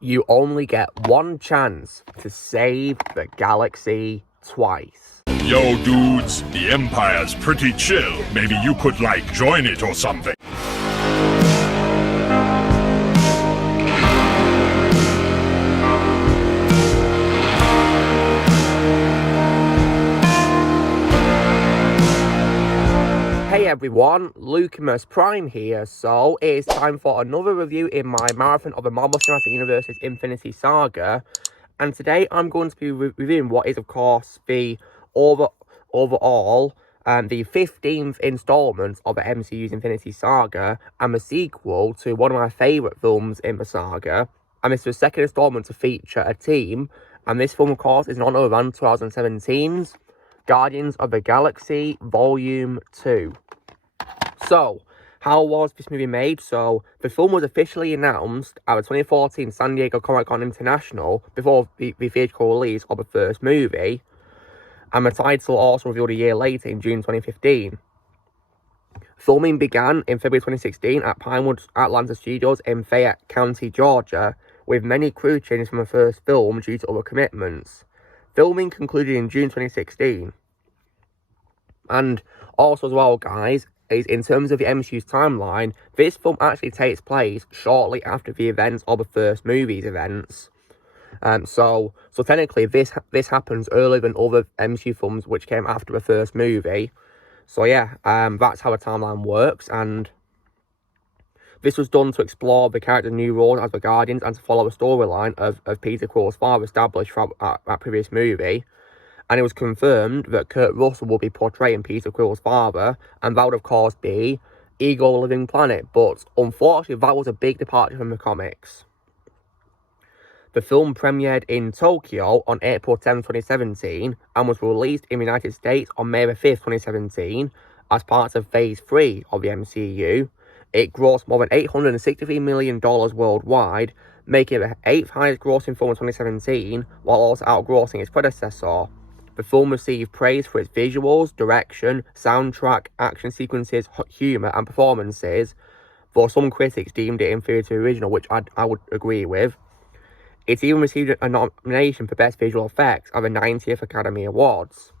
You only get one chance to save the galaxy twice. Yo, dudes, the Empire's pretty chill. Maybe you could, join it or something. Hey everyone, Lucamus Prime here, so it is time for another review in my marathon of the Marvel Cinematic Universe's Infinity Saga, and today I'm going to be reviewing what is of course the overall the 15th installment of the MCU's Infinity Saga, and the sequel to one of my favourite films in the saga, and this is the second installment to feature a team, and this film of course is in honour of 2017's Guardians of the Galaxy Volume 2. So, how was this movie made? So, the film was officially announced at the 2014 San Diego Comic-Con International before the theatrical release of the first movie, and the title also revealed a year later in June 2015. Filming began in February 2016 at Pinewood Atlanta Studios in Fayette County, Georgia, with many crew changes from the first film due to other commitments. Filming concluded in June 2016. And also as well, guys, is in terms of the MCU's timeline, this film actually takes place shortly after the events of the first movie's events. So technically this happens earlier than other MCU films which came after the first movie. So yeah, that's how the timeline works, and this was done to explore the character's new role as the Guardians and to follow the storyline of Peter Quill's father established from that previous movie. And it was confirmed that Kurt Russell will be portraying Peter Quill's father, and that would of course be Ego Living Planet, but unfortunately that was a big departure from the comics. The film premiered in Tokyo on April 10, 2017, and was released in the United States on May 5, 2017, as part of Phase 3 of the MCU. It grossed more than $863 million worldwide, making it the 8th highest grossing film in 2017, while also outgrossing its predecessor. The film received praise for its visuals, direction, soundtrack, action sequences, humour and performances, though some critics deemed it inferior to the original, which I would agree with. It even received a nomination for Best Visual Effects at the 90th Academy Awards.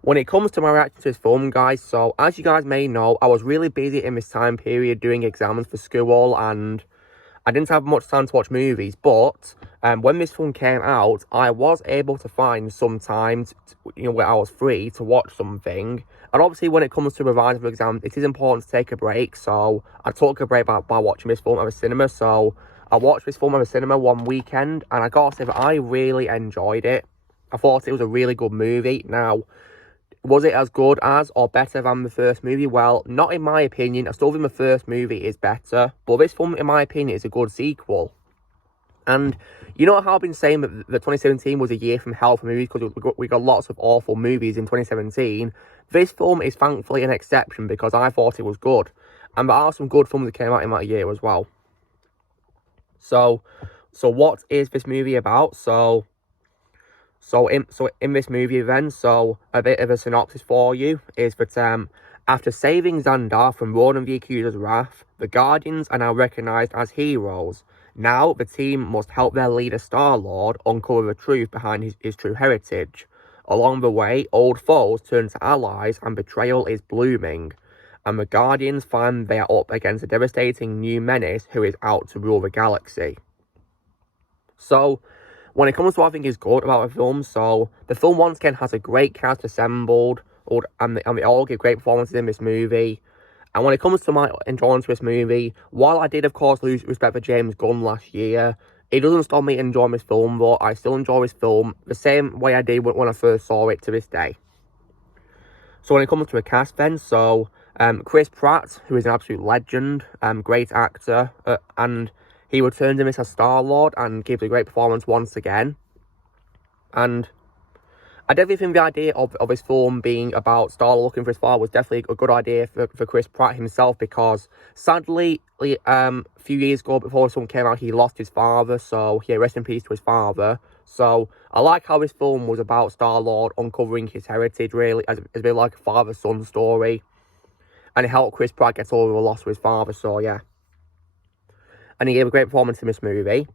When it comes to my reaction to this film, guys, so as you guys may know, I was really busy in this time period doing exams for school, and I didn't have much time to watch movies, but when this film came out, I was able to find some time, where I was free to watch something. And obviously, when it comes to revising for exams, it is important to take a break. So I took a break by watching this film at the cinema. So I watched this film at the cinema one weekend, and I gotta say that I really enjoyed it. I thought it was a really good movie. Now, was it as good as or better than the first movie? Well, not in my opinion. I still think the first movie is better, but this film, in my opinion, is a good sequel. And you know how I've been saying that 2017 was a year from hell for movies because we got lots of awful movies in 2017. This film is thankfully an exception because I thought it was good, and there are some good films that came out in that year as well. So what is this movie about? So in this movie then, a bit of a synopsis for you is that after saving Xandar from Ronan the Accuser's wrath, the Guardians are now recognised as heroes. Now the team must help their leader Star-Lord uncover the truth behind his true heritage. Along the way, old foes turn to allies and betrayal is blooming, and the Guardians find they are up against a devastating new menace who is out to rule the galaxy. So, when it comes to what I think is good about the film, so the film once again has a great cast assembled, and they all give great performances in this movie. And when it comes to my enjoyment of this movie, while I did of course lose respect for James Gunn last year, it doesn't stop me enjoying this film, though. I still enjoy this film the same way I did when I first saw it to this day. So when it comes to the cast then, so Chris Pratt, who is an absolute legend, great actor, and he returns in this as Star-Lord and gives a great performance once again. And I definitely think the idea of this film being about Star-Lord looking for his father was definitely a good idea for Chris Pratt himself, because sadly, a few years ago before this film came out, he lost his father, so yeah, rest in peace to his father. So I like how this film was about Star-Lord uncovering his heritage, really, as a bit like a father-son story. And it helped Chris Pratt get over the loss of his father, so yeah. And he gave a great performance in this movie.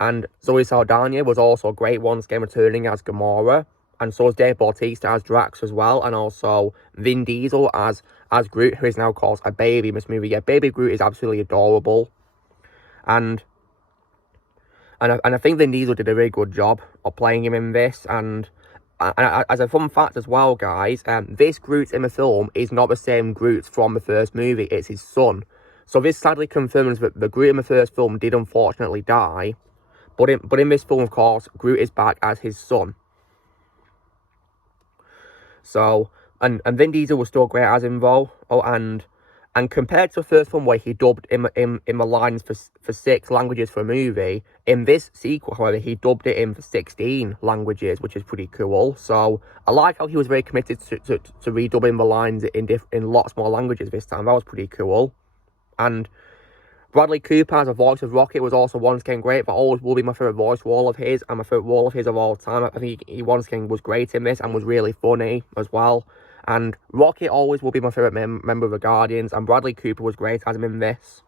And Zoe Saldana was also great once again, returning as Gamora. And so is Dave Bautista as Drax as well. And also Vin Diesel as Groot, who is now called a baby in this movie. Yeah, baby Groot is absolutely adorable. And I think Vin Diesel did a very good job of playing him in this. And as a fun fact as well, guys, this Groot in the film is not the same Groot from the first movie. It's his son. So this sadly confirms that the Groot in the first film did unfortunately die. But in this film, of course, Groot is back as his son. So, and Vin Diesel was still great as him though. Oh, and compared to the first film where he dubbed in the lines for 6 languages for a movie, in this sequel, however, he dubbed it in for 16 languages, which is pretty cool. So I like how he was very committed to redubbing the lines in lots more languages this time. That was pretty cool. And Bradley Cooper as a voice of Rocket was also once again great, but always will be my favourite voice role of his, and my favourite role of his of all time. I think he once again was great in this, and was really funny as well. And Rocket always will be my favourite member of the Guardians, and Bradley Cooper was great as him in this.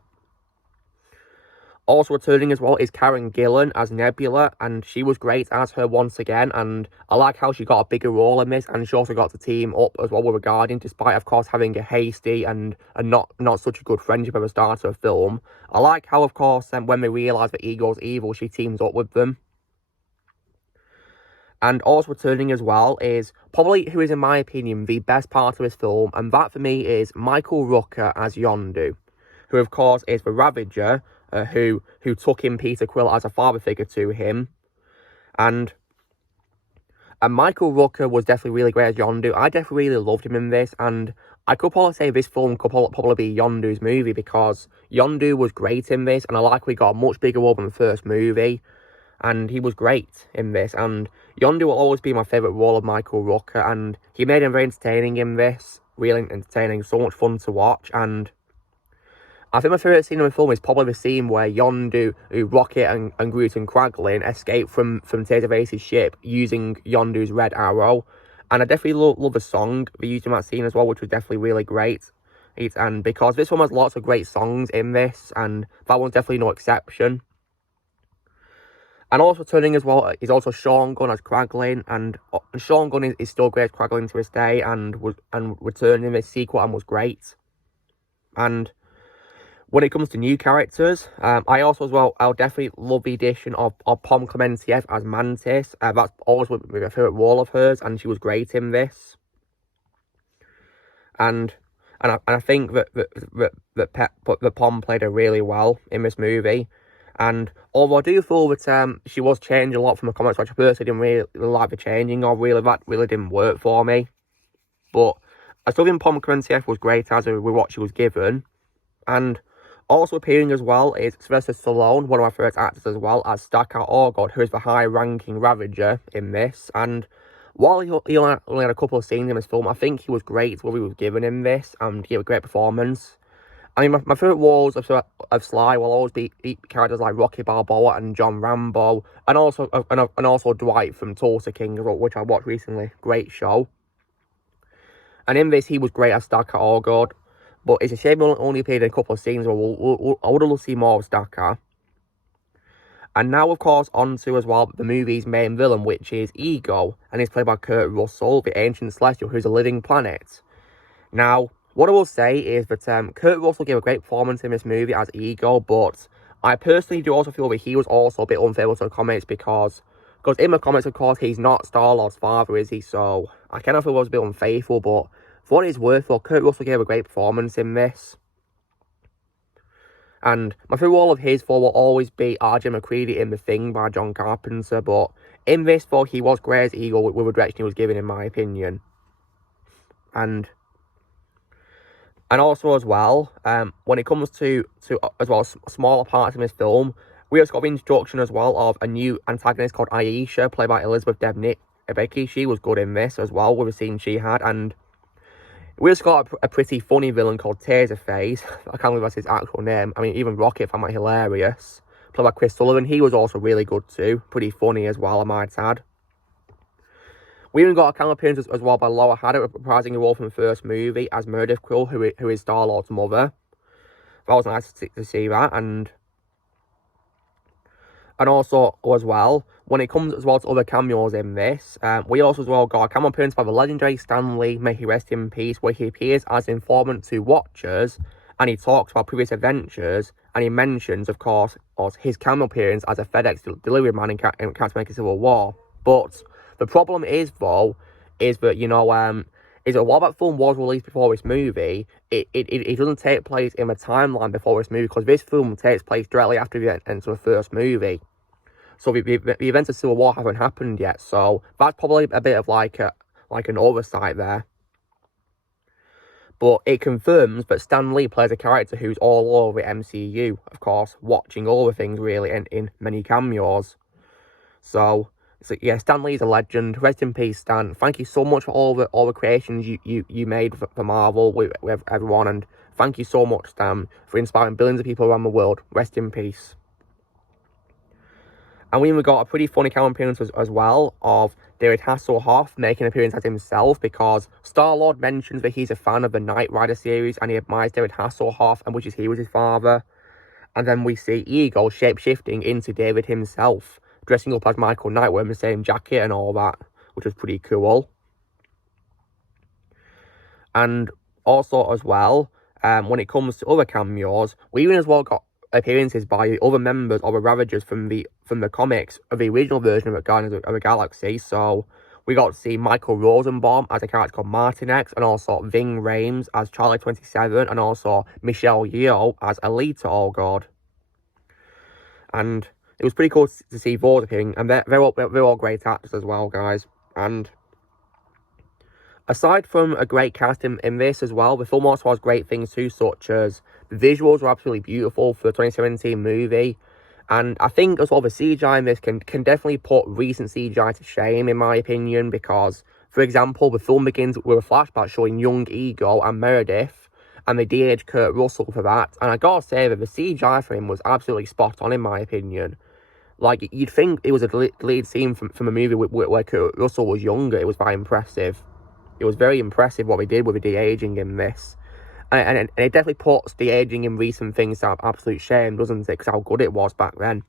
Also returning as well is Karen Gillan as Nebula, and she was great as her once again, and I like how she got a bigger role in this, and she also got to team up as well with a Guardian, despite of course having a hasty and not such a good friendship at the start of the film. I like how of course when they realise that Ego's evil, she teams up with them. And also returning as well is probably who is in my opinion the best part of this film, and that for me is Michael Rooker as Yondu, who of course is the Ravager, who took in Peter Quill as a father figure to him. And Michael Rooker was definitely really great as Yondu. I definitely really loved him in this, and I could probably say this film could probably be Yondu's movie, because Yondu was great in this, and I like we got a much bigger role than the first movie, and he was great in this. And Yondu will always be my favourite role of Michael Rooker, and he made him very entertaining in this, really entertaining, so much fun to watch. And I think my favourite scene in the film is probably the scene where Yondu, Rocket and Groot and Kraglin escape from Taser Ace's ship using Yondu's red arrow. And I definitely love the song they used in that scene as well, which was definitely really great. And because this one has lots of great songs in this, and that one's definitely no exception. And also turning as well is also Sean Gunn as Kraglin, and Sean Gunn is still great as Kraglin to this day, and returned in this sequel and was great. And when it comes to new characters, I also as well, I'll definitely love the addition of Pom Klementieff as Mantis. That's always my favourite role of hers, and she was great in this. And I think that Pom played her really well in this movie. And although I do feel that she was changed a lot from the comics, which I personally didn't really like the changing of, that really didn't work for me. But I still think Pom Klementieff was great as with what she was given. And also appearing as well is Sylvester Stallone, one of my favourite actors as well, as Starkar Orgod, who is the high-ranking Ravager in this. And while he only had a couple of scenes in this film, I think he was great what he was given in this, and he had a great performance. I mean, my favourite roles of Sly will always be characters like Rocky Balboa and John Rambo, and also Dwight from Tulsa King, which I watched recently. Great show. And in this, he was great as Starkar Orgod. But it's a shame he only appeared in a couple of scenes. I would have loved to see more of Starkar. And now, of course, on to as well the movie's main villain, which is Ego. And he's played by Kurt Russell, the Ancient Celestial, who's a living planet. Now, what I will say is that Kurt Russell gave a great performance in this movie as Ego, but I personally do also feel that he was also a bit unfaithful to the comics, because in the comics, of course, he's not Star-Lord's father, is he? So I kind of feel it was a bit unfaithful, but for what it's worth, Kurt Russell gave a great performance in this. And my favourite role of his will always be R.J. McCready in The Thing by John Carpenter, but in this, he was great as Ego with the direction he was given, in my opinion. And also as well, when it comes to as well smaller parts in this film, we also got the introduction as well of a new antagonist called Aisha, played by Elizabeth Debicki. She was good in this as well, with the scene she had. And we also got a pretty funny villain called Taserface. I can't believe that's his actual name. I mean, even Rocket found that hilarious. Played by Chris Sullivan. He was also really good too. Pretty funny as well, I might add. We even got a cameo appearance as well by Laura Haddock, reprising a role from the first movie as Meredith Quill, who is Star-Lord's mother. That was nice to see that. And And also, as well, when it comes as well to other cameos in this, we also as well got a cameo appearance by the legendary Stan Lee, may he rest in peace, where he appears as an informant to Watchers, and he talks about previous adventures, and he mentions, of course, his cameo appearance as a FedEx delivery man in Captain America Civil War. But the problem is, though, is that, you know, is that while that film was released before this movie, it doesn't take place in a timeline before this movie, because this film takes place directly after the events of the first movie. So the events of Civil War haven't happened yet, so that's probably a bit of like an oversight there. But it confirms that Stan Lee plays a character who's all over the MCU, of course, watching over things really in many cameos. So yeah, Stan Lee's a legend. Rest in peace, Stan. Thank you so much for all the creations you made for Marvel with everyone, and thank you so much, Stan, for inspiring billions of people around the world. Rest in peace. And we even got a pretty funny cameo appearance as well of David Hasselhoff making an appearance as himself, because Star-Lord mentions that he's a fan of the Knight Rider series and he admires David Hasselhoff and wishes he was his father. And then we see Ego shape-shifting into David himself, dressing up as Michael Knight, wearing the same jacket and all that, which was pretty cool. And also as well, when it comes to other cameos, we even as well got appearances by other members of the Ravagers from the comics of the original version of Guardians of the Galaxy. So we got to see Michael Rosenbaum as a character called Martinex, and also Ving Rhames as Charlie 27, and also Michelle Yeoh as Alita Allgod. And it was pretty cool to see those appearing, and they're all great actors as well, guys. And aside from a great cast in this as well, the film also has great things too, such as the visuals were absolutely beautiful for the 2017 movie. And I think as well the CGI in this can definitely put recent CGI to shame, in my opinion, because, for example, the film begins with a flashback showing young Ego and Meredith, and they de-aged Kurt Russell for that. And I gotta say that the CGI for him was absolutely spot on, in my opinion. Like, you'd think it was a deleted scene from a movie where Kurt Russell was younger. It was very impressive. It was very impressive what they did with the de-aging in this. And it definitely puts de-aging in recent things to absolute shame, doesn't it? Because how good it was back then.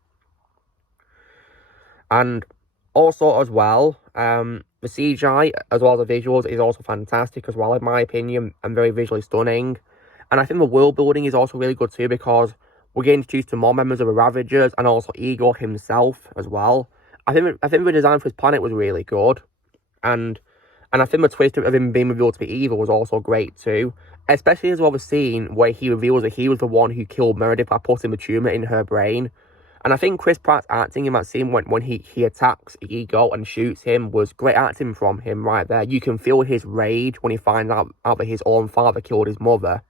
And also as well, the CGI as well as the visuals is also fantastic as well, in my opinion, and very visually stunning. And I think the world building is also really good too, because we're getting introduced to more members of the Ravagers and also Ego himself as well. I think the design for his planet was really good, and I think the twist of him being revealed to be evil was also great too. Especially as well the scene where he reveals that he was the one who killed Meredith by putting the tumour in her brain. And I think Chris Pratt's acting in that scene when he attacks Ego and shoots him was great acting from him right there. You can feel his rage when he finds out that his own father killed his mother.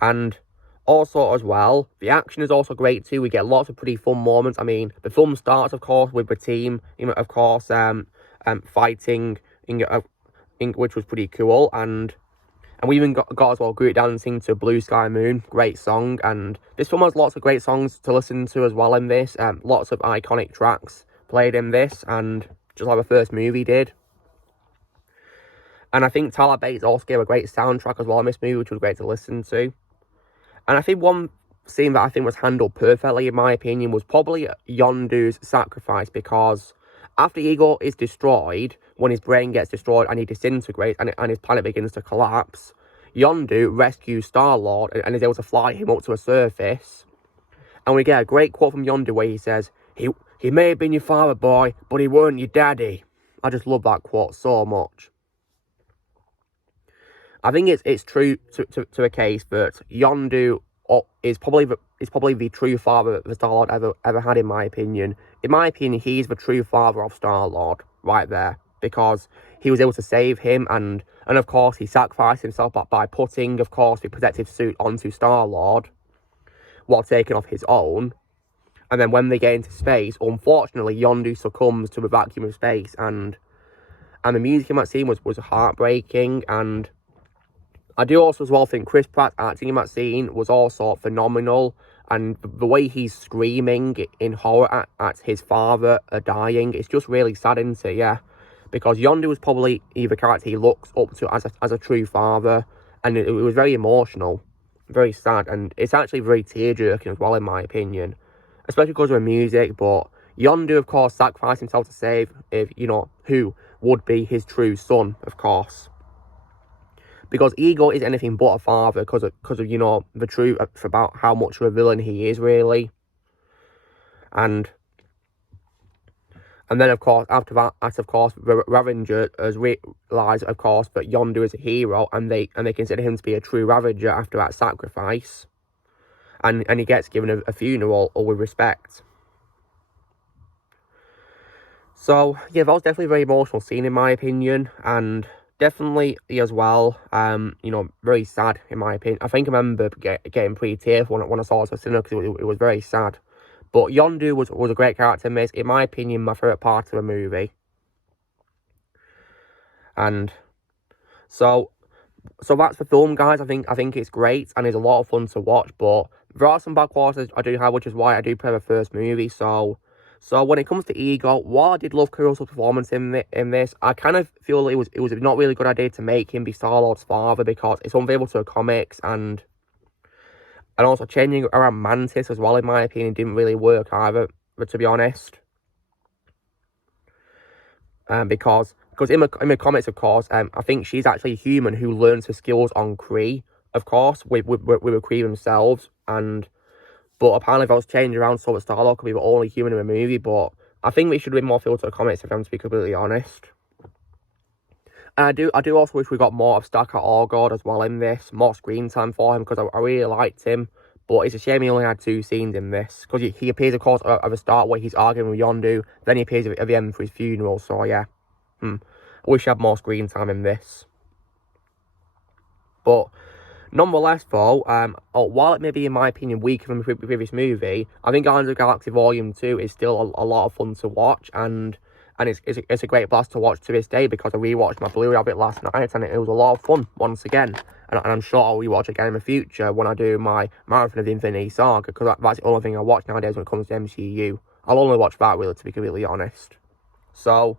And also as well, the action is also great too. We get lots of pretty fun moments. I mean, the film starts, of course, with the team, of course, fighting, which was pretty cool. And we even got as well Groot dancing to Blue Sky Moon. Great song. And this film has lots of great songs to listen to as well in this. Lots of iconic tracks played in this, and just like the first movie did. And I think Tyler Bates also gave a great soundtrack as well in this movie, which was great to listen to. And I think one scene that I think was handled perfectly, in my opinion, was probably Yondu's sacrifice, because after Ego is destroyed, when his brain gets destroyed and he disintegrates and his planet begins to collapse, Yondu rescues Star-Lord and is able to fly him up to a surface. And we get a great quote from Yondu where he says, he may have been your father, boy, but he weren't your daddy. I just love that quote so much. I think it's true to a case that Yondu is probably the true father that Star-Lord ever had, in my opinion. In my opinion, he's the true father of Star-Lord right there, because he was able to save him, and of course he sacrificed himself by putting, of course, the protective suit onto Star-Lord while taking off his own. And then when they get into space, unfortunately, Yondu succumbs to the vacuum of space, and the music in that scene was heartbreaking. And I do also as well think Chris Pratt's acting in that scene was also phenomenal, and the way he's screaming in horror at his father dying, it's just really sad, isn't it? Yeah, because Yondu was probably the character he looks up to as a true father, and it was very emotional, very sad, and it's actually very tear-jerking as well, in my opinion. especially because of the music. But Yondu, of course, sacrificed himself to save, who would be his true son, of course. Because Ego is anything but a father because of the truth about how much of a villain he is, really. And then, of course, after that, Ravager has realised, of course, that Yondu is a hero, and they consider him to be a true Ravager after that sacrifice. And he gets given a funeral with respect. So, yeah, that was definitely a very emotional scene, in my opinion, and definitely as well, very sad, in my opinion. I think I remember getting pretty tearful when I saw it at cinema, because it was very sad. But Yondu was a great character in this. In my opinion, my favourite part of the movie. And so that's the film, guys. I think it's great and it's a lot of fun to watch. But there are some bad qualities I do have, which is why I do play the first movie. So when it comes to Ego, while I did love Kurosawa's performance in this, I kind of feel it was not really a good idea to make him be Star-Lord's father, because it's unfavorable to the comics, and also changing around Mantis as well, in my opinion, didn't really work either, to be honest. Because in the comics, of course, I think she's actually a human who learns her skills on Kree, of course, with the Kree themselves. But apparently that was changed around so that Star-Lord could be the only human in the movie. But I think we should have been more filled to the comics, if I'm to be completely honest. And I do also wish we got more of Starkar Orgord as well in this, more screen time for him, because I really liked him. But it's a shame he only had 2 scenes in this, because he appears, of course, at the start where he's arguing with Yondu, then he appears at the end for his funeral. So yeah, I wish he had more screen time in this. But nonetheless, though, while it may be, in my opinion, weaker than the previous movie, I think Guardians of the Galaxy Volume 2 is still a lot of fun to watch, and it's a great blast to watch to this day, because I rewatched my Blu-ray of it last night, and it was a lot of fun once again. And I'm sure I'll rewatch again in the future when I do my marathon of the Infinity Saga, because that's the only thing I watch nowadays when it comes to MCU. I'll only watch that, really, to be completely honest. So,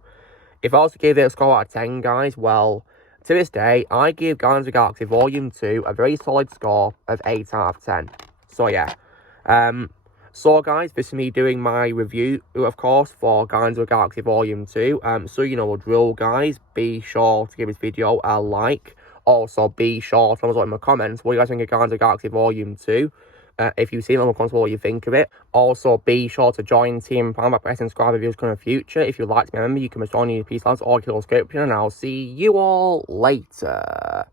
if I was to give it a score out of 10, guys, well, to this day, I give Guardians of the Galaxy Volume 2 a very solid score of 8 out of 10. So, yeah. So, guys, this is me doing my review, of course, for Guardians of the Galaxy Volume 2. So, you know the drill, guys. Be sure to give this video a like. Also, be sure to let us know in the comments what you guys think of Guardians of the Galaxy Volume 2. If you've seen it, comment what you think of it. Also, be sure to join Team Prime by pressing subscribe if videos come in the future. If you'd like to be a member, you can join your Peace Lads or Kill Description, and I'll see you all later.